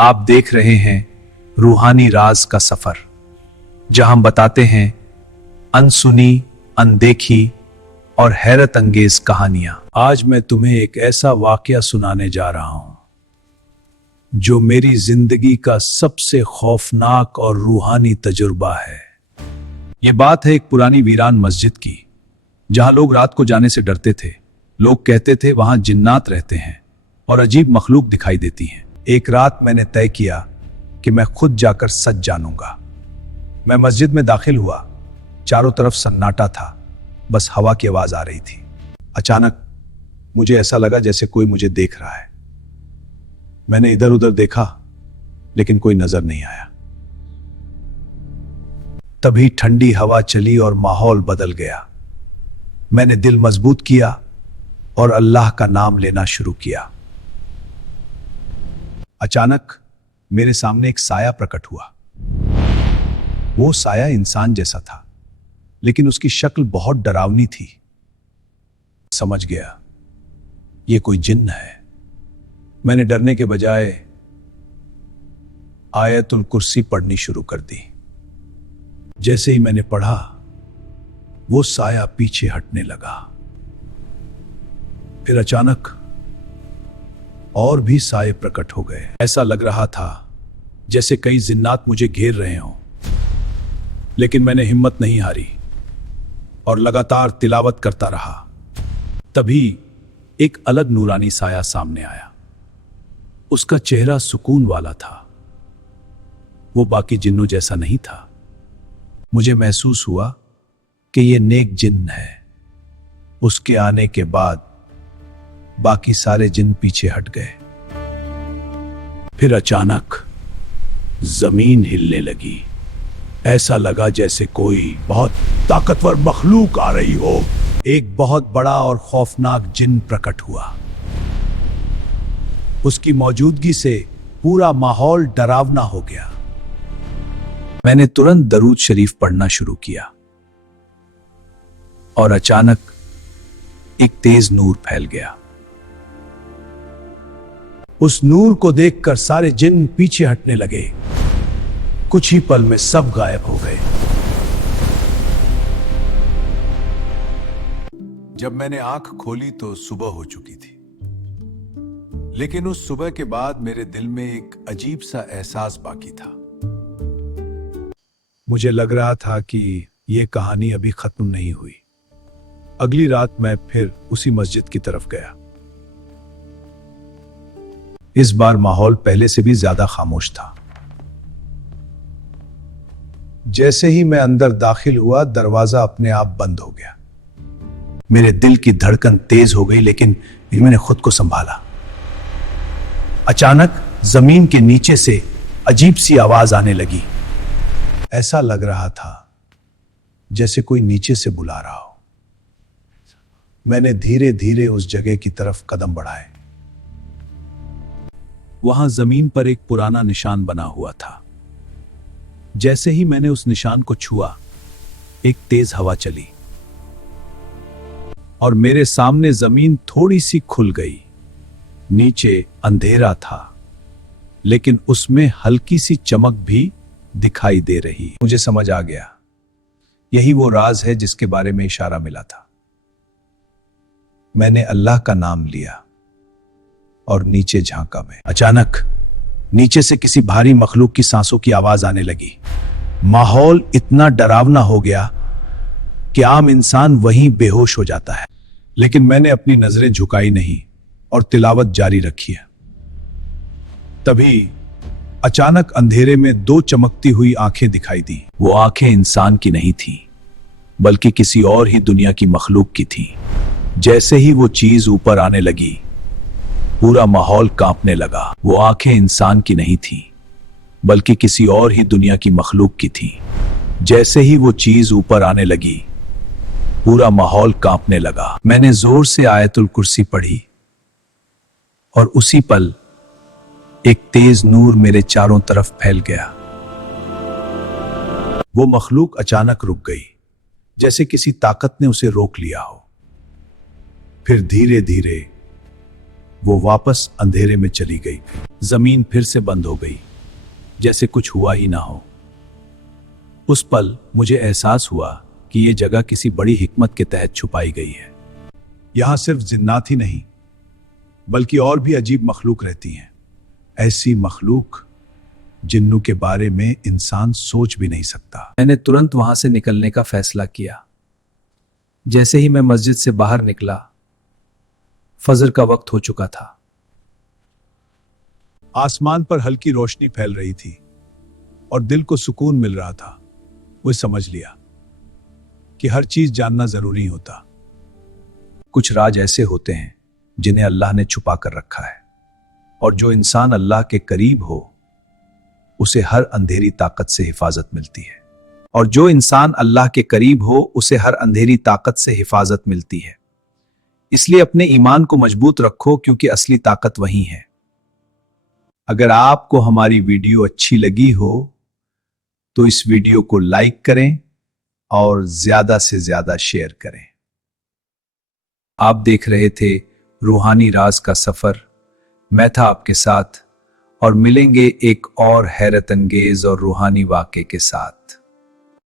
आप देख रहे हैं रूहानी राज का सफर, जहां हम बताते हैं अनसुनी, अनदेखी और हैरत अंगेज कहानियां। आज मैं तुम्हें एक ऐसा वाकया सुनाने जा रहा हूं जो मेरी जिंदगी का सबसे खौफनाक और रूहानी तजुर्बा है। यह बात है एक पुरानी वीरान मस्जिद की, जहां लोग रात को जाने से डरते थे। लोग कहते थे वहां जिन्नात रहते हैं और अजीब मखलूक दिखाई देती हैं। एक रात मैंने तय किया कि मैं खुद जाकर सच जानूंगा। मैं मस्जिद में दाखिल हुआ। चारों तरफ सन्नाटा था, बस हवा की आवाज आ रही थी। अचानक मुझे ऐसा लगा जैसे कोई मुझे देख रहा है। मैंने इधर उधर देखा, लेकिन कोई नजर नहीं आया। तभी ठंडी हवा चली और माहौल बदल गया। मैंने दिल मजबूत किया और अल्लाह का नाम लेना शुरू किया। अचानक मेरे सामने एक साया प्रकट हुआ। वो साया इंसान जैसा था, लेकिन उसकी शक्ल बहुत डरावनी थी। समझ गया ये कोई जिन्न है। मैंने डरने के बजाय आयतुल कुर्सी पढ़नी शुरू कर दी। जैसे ही मैंने पढ़ा, वो साया पीछे हटने लगा। फिर अचानक और भी साये प्रकट हो गए। ऐसा लग रहा था जैसे कई जिन्नात मुझे घेर रहे हों। लेकिन मैंने हिम्मत नहीं हारी और लगातार तिलावत करता रहा। तभी एक अलग नूरानी साया सामने आया। उसका चेहरा सुकून वाला था। वो बाकी जिन्नों जैसा नहीं था। मुझे महसूस हुआ कि यह नेक जिन्न है। उसके आने के बाद बाकी सारे जिन्न पीछे हट गए। फिर अचानक जमीन हिलने लगी। ऐसा लगा जैसे कोई बहुत ताकतवर मखलूक आ रही हो। एक बहुत बड़ा और खौफनाक जिन्न प्रकट हुआ। उसकी मौजूदगी से पूरा माहौल डरावना हो गया। मैंने तुरंत दरूद शरीफ पढ़ना शुरू किया और अचानक एक तेज नूर फैल गया। उस नूर को देखकर सारे जिन्न पीछे हटने लगे। कुछ ही पल में सब गायब हो गए। जब मैंने आंख खोली तो सुबह हो चुकी थी। लेकिन उस सुबह के बाद मेरे दिल में एक अजीब सा एहसास बाकी था। मुझे लग रहा था कि यह कहानी अभी खत्म नहीं हुई। अगली रात मैं फिर उसी मस्जिद की तरफ गया। इस बार माहौल पहले से भी ज्यादा खामोश था। जैसे ही मैं अंदर दाखिल हुआ, दरवाजा अपने आप बंद हो गया। मेरे दिल की धड़कन तेज हो गई, लेकिन मैंने खुद को संभाला। अचानक जमीन के नीचे से अजीब सी आवाज आने लगी। ऐसा लग रहा था जैसे कोई नीचे से बुला रहा हो। मैंने धीरे धीरे उस जगह की तरफ कदम बढ़ाए। वहां जमीन पर एक पुराना निशान बना हुआ था। जैसे ही मैंने उस निशान को छुआ, एक तेज हवा चली और मेरे सामने जमीन थोड़ी सी खुल गई। नीचे अंधेरा था, लेकिन उसमें हल्की सी चमक भी दिखाई दे रही। मुझे समझ आ गया, यही वो राज है जिसके बारे में इशारा मिला था। मैंने अल्लाह का नाम लिया और नीचे झांका। मैं अचानक नीचे से किसी भारी मखलूक की सांसों की आवाज आने लगी। माहौल इतना डरावना हो गया कि आम इंसान वहीं बेहोश हो जाता है। लेकिन मैंने अपनी नजरें झुकाई नहीं और तिलावत जारी रखी है। तभी अचानक अंधेरे में दो चमकती हुई आंखें दिखाई दी। वो आंखें इंसान की नहीं थीं, बल्कि किसी और ही दुनिया की मखलूक की थीं। जैसे ही वो चीज ऊपर आने लगी, पूरा माहौल कांपने लगा। वो आंखें इंसान की नहीं थीं, बल्कि किसी और ही दुनिया की मखलूक की थीं। जैसे ही वो चीज ऊपर आने लगी, पूरा माहौल कांपने लगा। मैंने जोर से आयतुल कुर्सी पढ़ी और उसी पल एक तेज नूर मेरे चारों तरफ फैल गया। वो मखलूक अचानक रुक गई, जैसे किसी ताकत ने उसे रोक लिया हो। फिर धीरे धीरे वो वापस अंधेरे में चली गई। जमीन फिर से बंद हो गई, जैसे कुछ हुआ ही ना हो। उस पल मुझे एहसास हुआ कि ये जगह किसी बड़ी हिकमत के तहत छुपाई गई है। यहां सिर्फ जिन्नात ही नहीं, बल्कि और भी अजीब मखलूक रहती हैं। ऐसी मखलूक जिन्नों के बारे में इंसान सोच भी नहीं सकता। मैंने तुरंत वहां से निकलने का फैसला किया। जैसे ही मैं मस्जिद से बाहर निकला, फजर का वक्त हो चुका था। आसमान पर हल्की रोशनी फैल रही थी और दिल को सुकून मिल रहा था। वो समझ लिया कि हर चीज जानना जरूरी होता। कुछ राज ऐसे होते हैं जिन्हें अल्लाह ने छुपा कर रखा है, और जो इंसान अल्लाह के करीब हो उसे हर अंधेरी ताकत से हिफाजत मिलती है। और जो इंसान अल्लाह के करीब हो उसे हर अंधेरी ताकत से हिफाजत मिलती है। इसलिए अपने ईमान को मजबूत रखो, क्योंकि असली ताकत वही है। अगर आपको हमारी वीडियो अच्छी लगी हो तो इस वीडियो को लाइक करें और ज्यादा से ज्यादा शेयर करें। आप देख रहे थे रूहानी राज का सफर। मैं था आपके साथ, और मिलेंगे एक और हैरत अंगेज और रूहानी वाक़े के साथ।